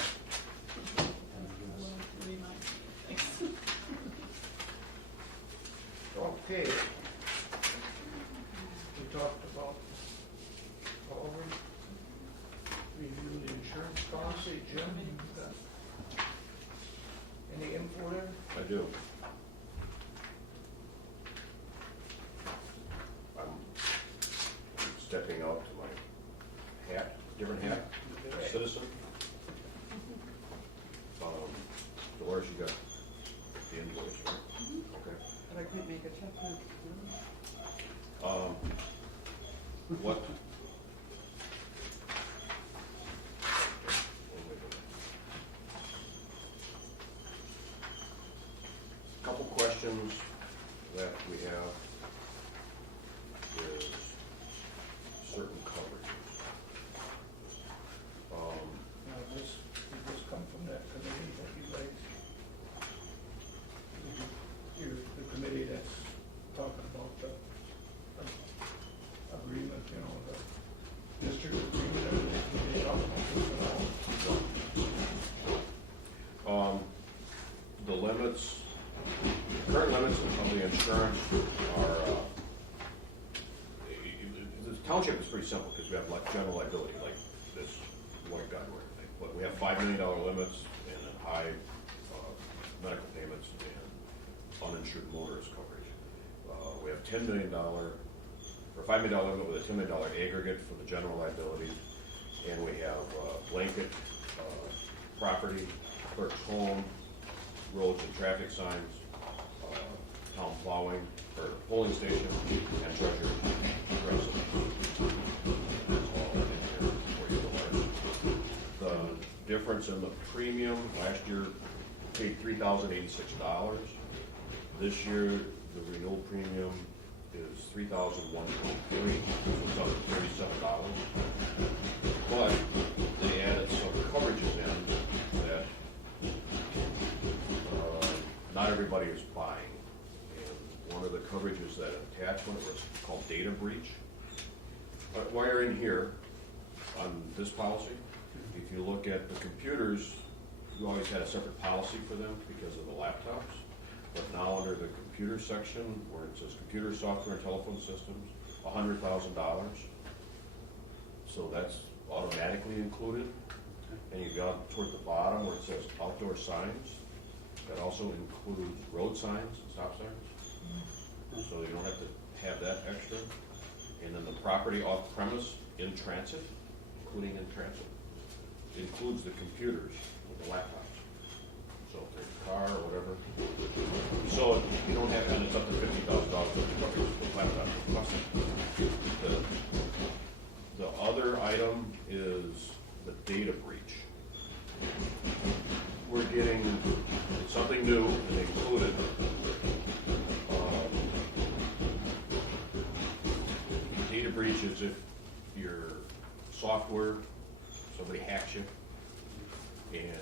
And Okay. We talked about, review the insurance policy, Jim, you got any info there? I do. I'm stepping out to my hat, different hat, citizen. Dolores, you got the invoice, right? Okay. But I couldn't make a check. What? Couple questions that we have is certain coverages. Now, did this come from that committee that you guys, the committee that's talking about the agreement, you know, the district agreement, everything, they talk about this at all? The limits, current limits of the insurance are, the township is pretty simple because we have like general liability, like this white guy or anything. But we have $5 million limits and then high medical payments and uninsured motorist coverage. We have $10 million, or $5 million limit with a $10 million aggregate for the general liability. And we have blanket property, clerk's home, roads and traffic signs, town plowing, or polling station, and treasurer residence. That's all in here for you to learn. The difference in the premium, last year paid $3,086. This year, the renewal premium is $3,123, so it's up $37. But they added some coverages in that not everybody is buying. And one of the coverages, that attachment was called data breach. But while you're in here, on this policy, if you look at the computers, we always had a separate policy for them because of the laptops. But now under the computer section, where it says computer software and telephone systems, $100,000. So that's automatically included. And you got toward the bottom where it says outdoor signs. That also includes road signs and stop signs. So you don't have to have that extra. And then the property off premise in transit, including in transit. It includes the computers, the laptops. So if there's a car or whatever. So you don't have, and it's up to $50,000 for laptop. The other item is the data breach. We're getting something new and included. Data breach is if your software, somebody hacks you, and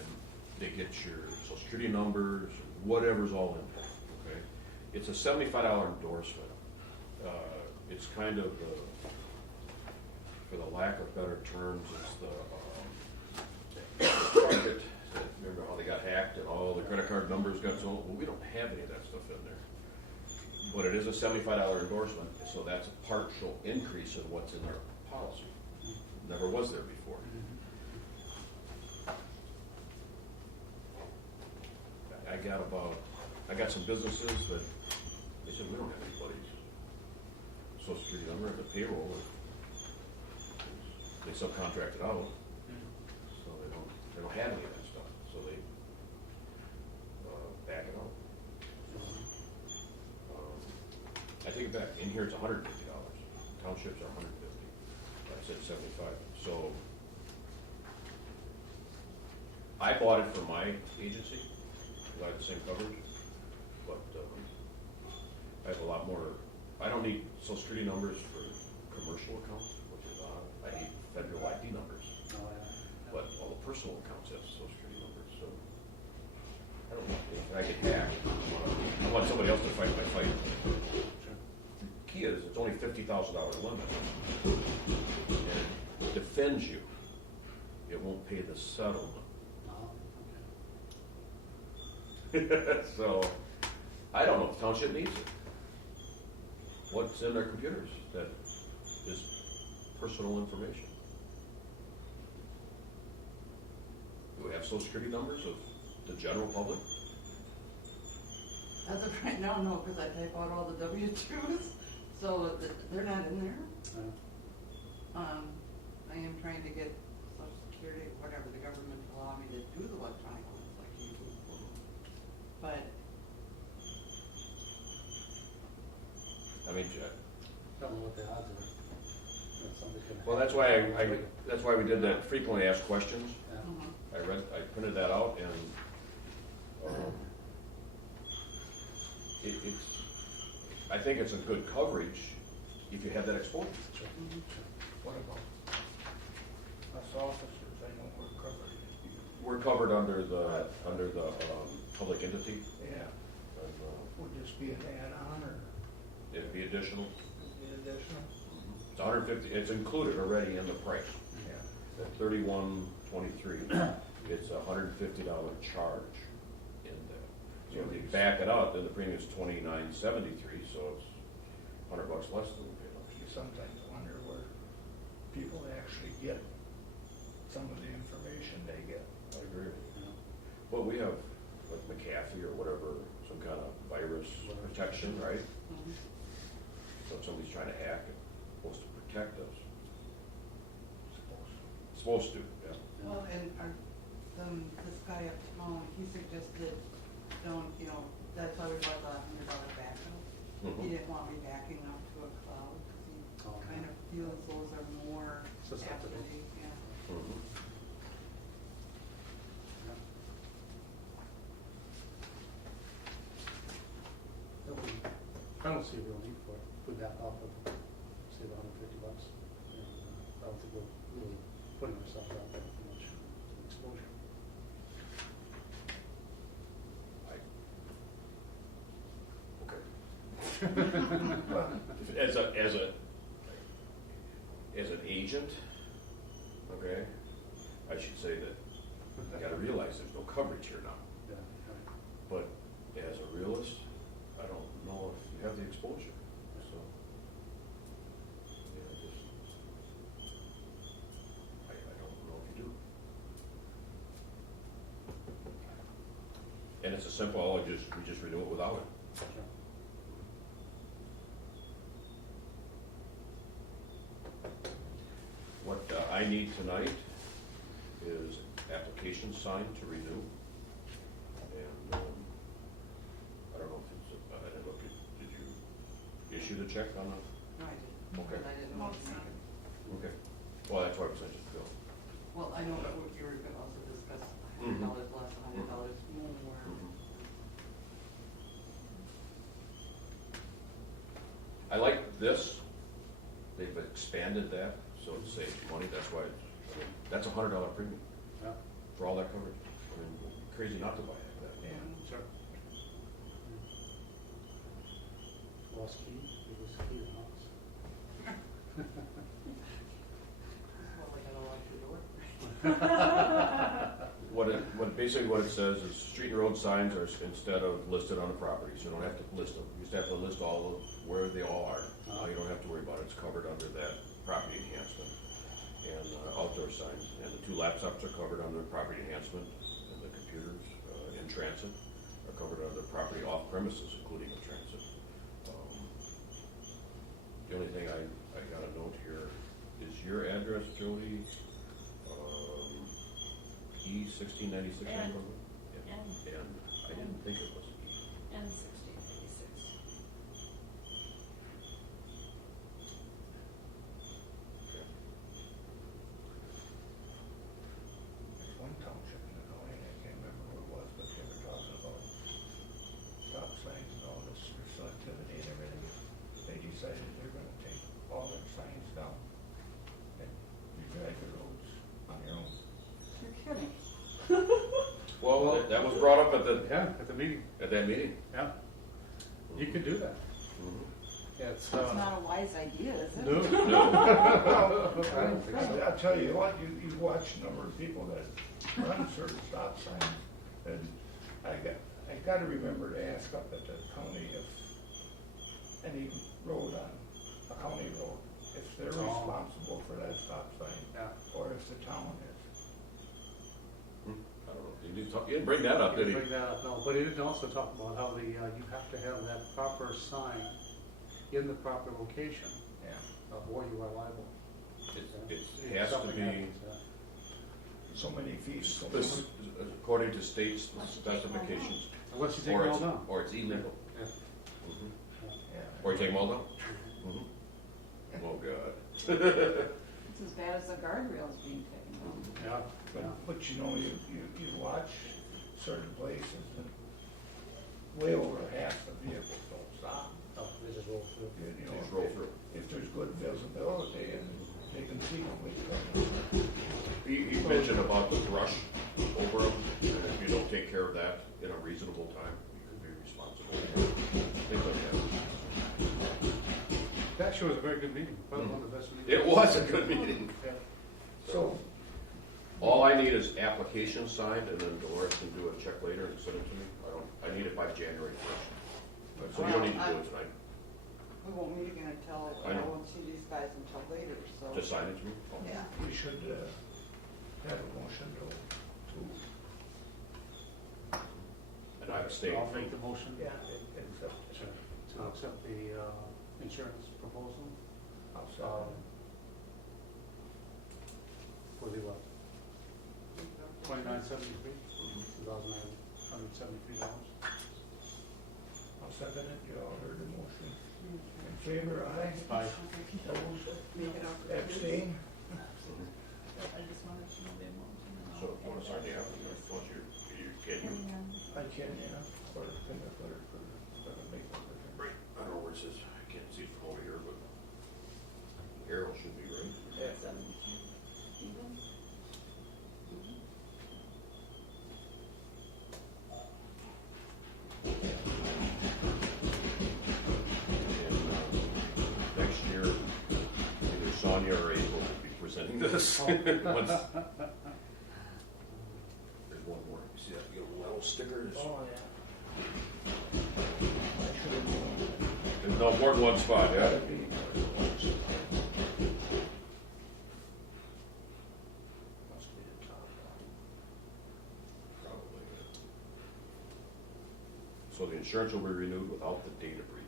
they get your social security numbers, whatever's all in there, okay? It's a $75 endorsement. It's kind of for the lack of better terms, it's the target. Remember how they got hacked and all the credit card numbers got sold? Well, we don't have any of that stuff in there. But it is a $75 endorsement, so that's a partial increase in what's in our policy. Never was there before. I got some businesses that they said, we don't have anybody's social security number at the payroll. They subcontract it out, so they don't have any of that stuff, so they back it out. I take it back. In here it's $150. Townships are $150. I said 75. So I bought it for my agency because I have the same coverage, but I have a lot more. I don't need social security numbers for commercial accounts, which is odd. I need federal ID numbers, but all the personal accounts have social security numbers. So I don't know if I get hacked. I want somebody else to fight my fight. The key is it's only $50,000 limit, and it defends you. It won't pay the settlement. So I don't know if the township needs it. What's in their computers that is personal information? Do we have social security numbers of the general public? As of right now, no, because I type out all the W-2s, so they're not in there. I am trying to get Social Security, whatever the government allow me to do the electronic ones like you do. But I mean, Don't know what the odds are. That somebody's gonna well, hack that's why it. that's why we did that frequently asked questions. Yeah. I printed that out, and I think it's a good coverage if you have that exposure. What about us officers? I know we're covered. We're covered under the public entity. Yeah, And, would this be an add-on or it'd be additional. the additional? It's 150. It's included already in the price. Yeah. At 31.23, it's a $150 charge in that. So if you back it out, then the premium is $29.73, so it's $100 less than we pay last You year. sometimes wonder where people actually get some of the information they get. I agree with you. Well, we have like McAfee or whatever, some kind of virus protection, right? So if somebody's trying to hack, it's supposed to protect us. Supposed to, yeah. well, and this guy uptown, he suggested, that's why we bought the $100 backup. He didn't want me backing up to a cloud because he kind of feels those are more Susceptible. up-to-date, yeah. Mhm. I don't see a real need for it. Put that off of, say, $150. I don't think we're really putting ourselves out there for much exposure. Okay. Well, As an agent, okay, I should say that I gotta realize there's no coverage here now. Yeah, right. But as a realist, I don't know if you have the exposure, so. Yeah, I don't know if you do. And it's a simple, we just renew it without it. Sure. I need tonight is application signed to renew. And, I don't know if it's, I didn't look at, did you issue the check on it? No, I didn't. Okay. But I didn't know. Most of Okay. Well, that's why I sent it to Phil. Well, I know that you were gonna also discuss Mhm. $100 less, $100 more. I like this, they've expanded that, so it saves money, that's why, that's $100 premium Yeah, for all that coverage. I mean, crazy not to buy that. Yeah. sure. Lost keys, it was key in the house. Well, like I don't lock your door. Basically what it says is street and road signs are instead of listed on the property, so you don't have to list them. You just have to list all of where they all are. Now you don't have to worry about it, it's covered under that property enhancement. And outdoor signs, and the 2 laptops are covered under property enhancement, and the computers in transit are covered under property off premises, including in transit. The only thing I got a note here, is your address, Jody, E 1696? And- Yeah. and- And I didn't think it was E. And 1686. Okay. There's one township in the county, I can't remember who it was, but they were talking about stop signs and all this selectivity and everything. They decided they're gonna take all their signs down and you drive the roads on your own. You're kidding. Well, that was brought up at Yeah, at the meeting, that meeting. yeah. You could do that. Mhm. Yeah, it's, It's not a wise idea, is it? no. No. I'll tell you what, you watch the number of people that run certain stop signs, and I gotta remember to ask up at the county if any road on a county road, if they're Oh. responsible for that stop sign, Yeah. or if the town is. I don't know. You didn't bring that up, did Bring he? that up, no, but it did also talk about how you have to have that proper sign in the proper location, Yeah. or you are liable. It If has to something be happens, yeah. So many feet, so according to state specifications. Unless you take Or it all it's, down. or it's illegal. Yeah. Mhm. yeah. Or you take them all down? Mhm. Oh, God. It's as bad as the guardrails being taken down. Yeah, yeah. But you know, you watch certain places and way over half the vehicles don't stop. Oh, they just roll through. You know, Just roll through. if there's good visibility and they can see them, we come. He mentioned about the brush over them, and if you don't take care of that in a reasonable time, you could be responsible. Things like that. That sure was a very good meeting, probably one of the best meetings. It was a good meeting. Yeah. So, All I need is application signed, and then Dolores can do a check later and send it to me. I need it by January 1st. So you don't need to do it tonight. We won't meet again until, I I know. won't see these guys until later, so. Just sign it to me? Yeah. we should have a motion to, And I abstain I'll from, make the motion. accept it. Sure. To accept the insurance proposal I'll second it. for the what? $29.73, $2,973. I'll second it, you all heard the motion. In favor, aye? Aye. Opposed? Make it up. Abstain? I just wanted to know the amount. And then so I'll if you want to sign the add application, once you can, And then I can, yeah, clerk, and the clerk, make the motion. right, I don't know where it says, I can't see it from over here, but arrow should be right. Yeah. 17 even. And next year, either Sonia or April will be presenting this. Once- There's one more, you see that little sticker? Oh, yeah. I should have known. There's no more than one spot, yeah? Gotta be more than one spot. Must be the top one. Probably. So the insurance will be renewed without the data breach.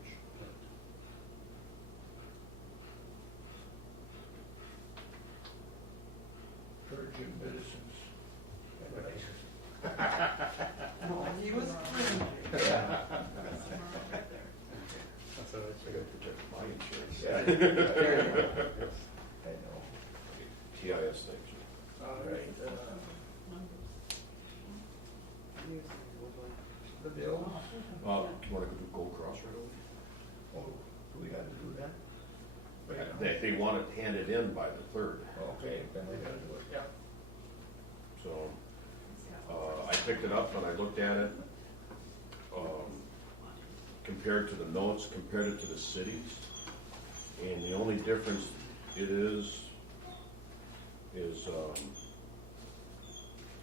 Jim Bittison's. He was cringe. Yeah. That's all right. I gotta protect my insurance. Yeah, there you go. I know. TIS things. All right, the bill, You wanna go across right away? oh, do we gotta do that? Right now? They want it handed in by the 3rd, Okay, then we gotta do it, yeah. so, I picked it up and I looked at it. Compared to the notes, compared it to the cities, and the only difference it is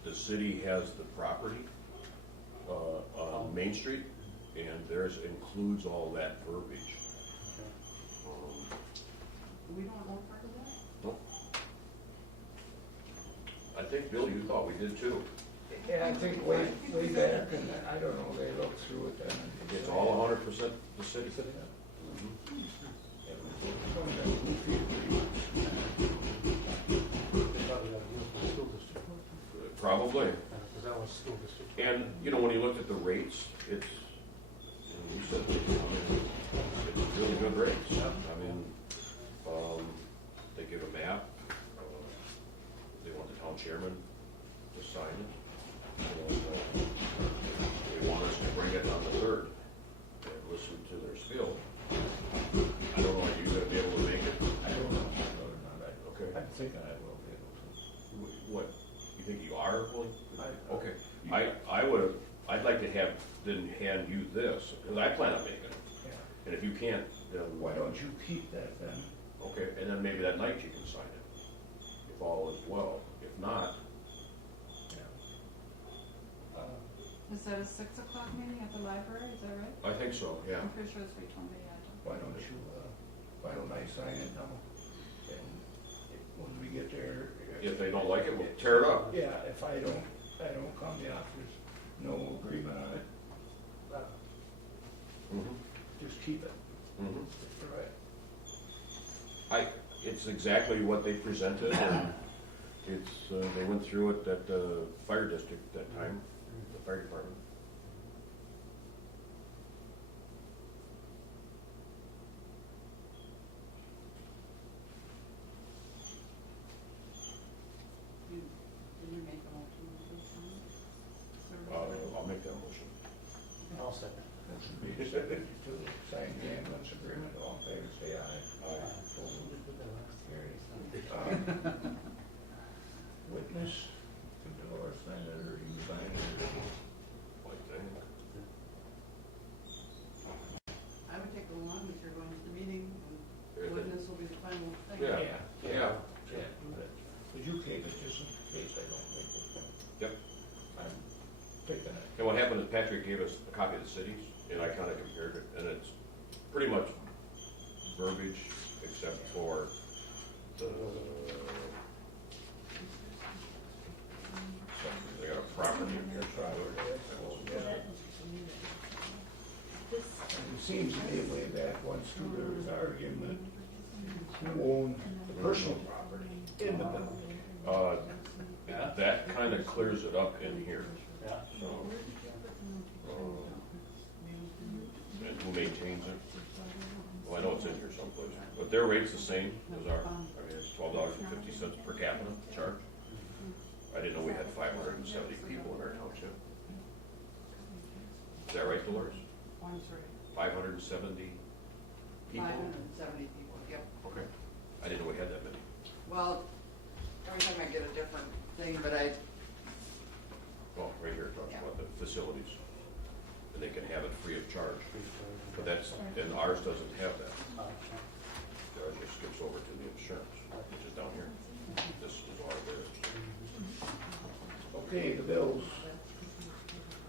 the city has the property, on Main Street, and theirs includes all that verbiage. We don't know part of that? Nope. I think, Bill, you thought we did too. Yeah, I think way back, and I don't know, they looked through it then. It's all 100% the city. Mhm. Some of them goofy agreements. They probably got to deal with the school district, Probably. because that was school district. And, when you looked at the rates, it's, you said, it's really good rates. They give a map, they want the town chairman to sign it. They want us to bring it on the 3rd and listen to their spiel. I don't know, are you gonna be able to make it? I don't know, whether or not Okay. I'm thinking I will be able to. What, you think you are willing? I- Okay, I'd like to then hand you this, because I plan on making it. Yeah. And if you can't, then, Why don't you keep that then? okay, and then maybe that night you can sign it, if all is well. If not, Is that a 6 o'clock meeting at the library, is that right? I think so, yeah. I'm pretty sure it's 3:20, yeah. Why don't you, why don't I sign it now? And when we get there. If they don't like it, we'll tear it up. Yeah, if I don't come, yeah, if there's no agreement on it, Mhm, just keep it. mhm. Right. It's exactly what they presented, and they went through it at the fire district that time, the fire department. Did you make a motion to sign? I'll make that motion. I'll second. Motion be seconded to sign the ambulance agreement, all in favor, say aye. Carried. Witness, Dolores signed it, or you signed it? Like that. I would take a long if you're going to the meeting, Yeah. and witness will be the final thing. Yeah. Yeah, do that. Would you keep it just in case I don't make it? Yep. I'm taking it. And what happened is Patrick gave us a copy of the cities, and I kind of compared it, and it's pretty much verbiage, except for they got a property in here. And it seems to me way back once through there was an argument who owned the personal property in the building. That kind of clears it up in here. Yeah. So, and who maintains it? Well, I know it's in here someplace, but their rate's the same as ours. I mean, it's $12.50 per capita charge. I didn't know we had 570 people in our township. Is that right, Dolores? I'm sorry, 570 people? 570 people, yep. Okay. I didn't know we had that many. Well, every time I get a different thing, but Oh, right here, it talks about the facilities. And they can have it free of charge. But and ours doesn't have that. Ours just skips over to the insurance, which is down here. This is all there is. Okay, the bills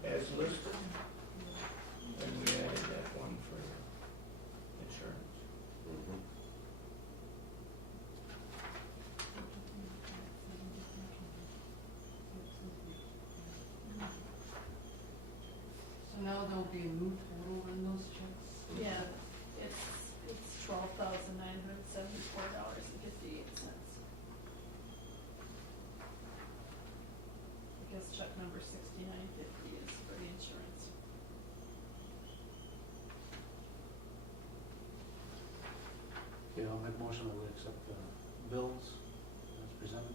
as listed. And we added that one for insurance. Mhm. so now there'll be a new total in those checks? Yeah, it's $12,974.58. number 6950 is for the insurance. Okay, I'll make a motion that we accept the bills as presented.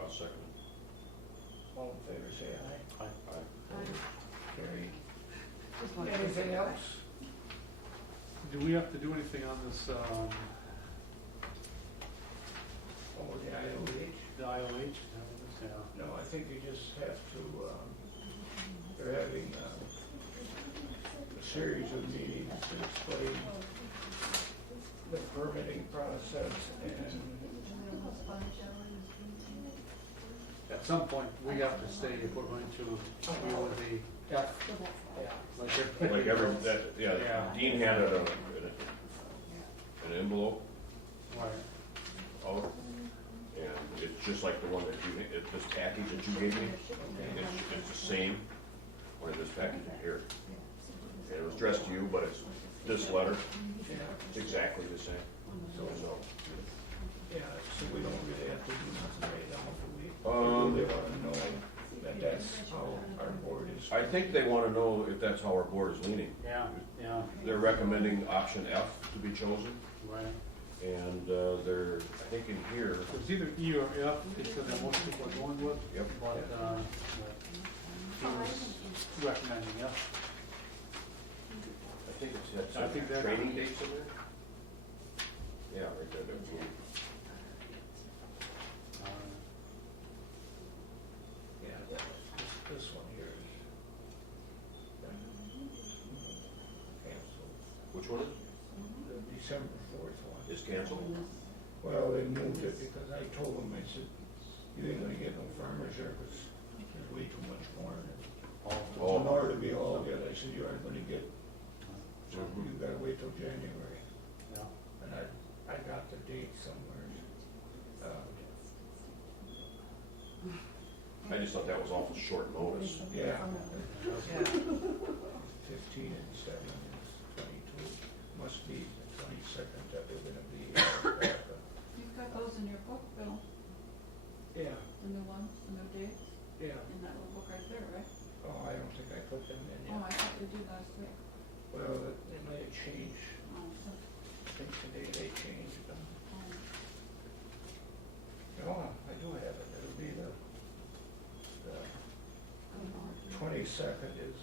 I'll second it. All in favor, say aye. Aye. Carried. Just wanted to Anything say else? Do we have to do anything on this, Oh, the IOH? the IOH? Yeah. No, I think you just have to, they're having a series of meetings to explain the permitting process and At some point, we have to stay if we're going to deal with the F. yeah. Like every, that, yeah, Yeah. Dean handed an envelope Right. out, and it's just like the one that you, this package that you gave me, it's the same one in this package here. And it was addressed to you, but it's this letter, it's exactly the same. So, Yeah, so we don't really have to do nothing right now, do we? Um, They want to know that that's how our board is. I think they wanna know if that's how our board is leaning. Yeah, yeah, They're recommending option F to be chosen, right. and, they're, I think in here, It's either E or F, it's that most people are going with. Yep. But, he was recommending F. I think it's I think got that- training dates in there. Yeah, right there, that's one. Yeah, this one here is canceled. Which one is The December 4th one. it? Is canceled? Well, they moved it because I told them, I said, you ain't gonna get no farmer's there because there's way too much corn. Oh. In order to be all good, I said, you aren't gonna get, so you gotta wait till January. Yeah. And I got the date somewhere. I just thought that was awful short notice. Yeah. Yeah. 15 and 7 is 22. Must be the 22nd that they're gonna be. You've got those in your book, Bill, Yeah, the new ones, the new dates, yeah. in that little book right there, right? Oh, I don't think I put them in Oh, I yet. thought you did last week. Well, they might have changed. Oh, so, I think today they changed them. um, No, I do have it. It'll be the 22nd is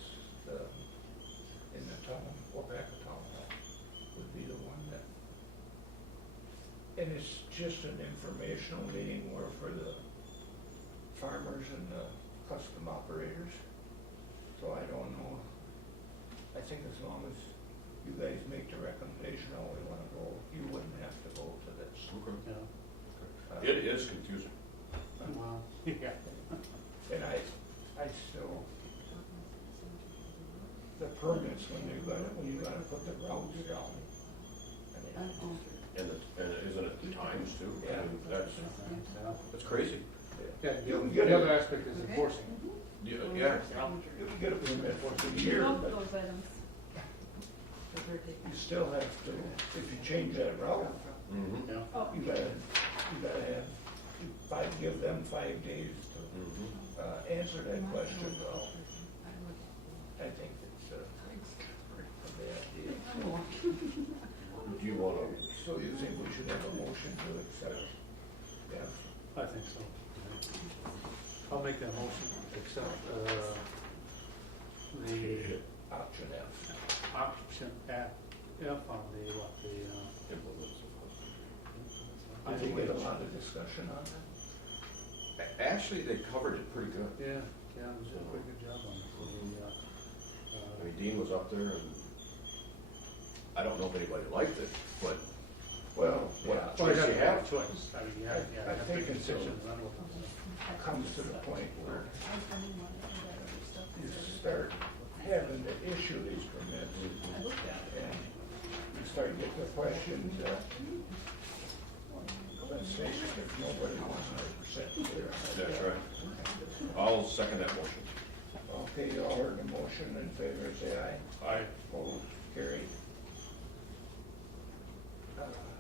in the town, Weyauwega Town Hall would be the one that, and it's just an informational meeting more for the farmers and the custom operators. So I don't know, I think as long as you guys make the recommendation, how we wanna go, you wouldn't have to go to this. Okay. Yeah. It is confusing. Well, yeah. And I still, the permits, when you gotta put the routes down. I mean, And isn't it the times too? I Yeah. mean, Yeah. that's crazy. Yeah, You can get the other it. aspect is enforcing. Yeah, You can get a permit for the year, Both but those items. you still have to, if you change that route, mm-hmm, Yeah. Oh, you gotta have, give them 5 days to, mm-hmm. answer that question. Well, I think it's, a bad deal. Do you wanna, So you think we should have a motion to accept? Yeah. I think so. I'll make that motion, accept, the Option F. option at F on the, implements? Did you get a lot of discussion on that? Actually, they covered it pretty good. yeah, they did a pretty good job on it. I mean, Dean was up there, and I don't know if anybody liked it, but Well, what yeah, choice you have? choice, I mean, I you have to think make it's decisions on what. it comes to the point where you start having to issue these permits, and you start getting the questions that, let's say, if nobody wants 100% clear. That's right. I'll second that motion. Okay, you all heard the motion, in favor, say aye. Aye. Opposed, carried.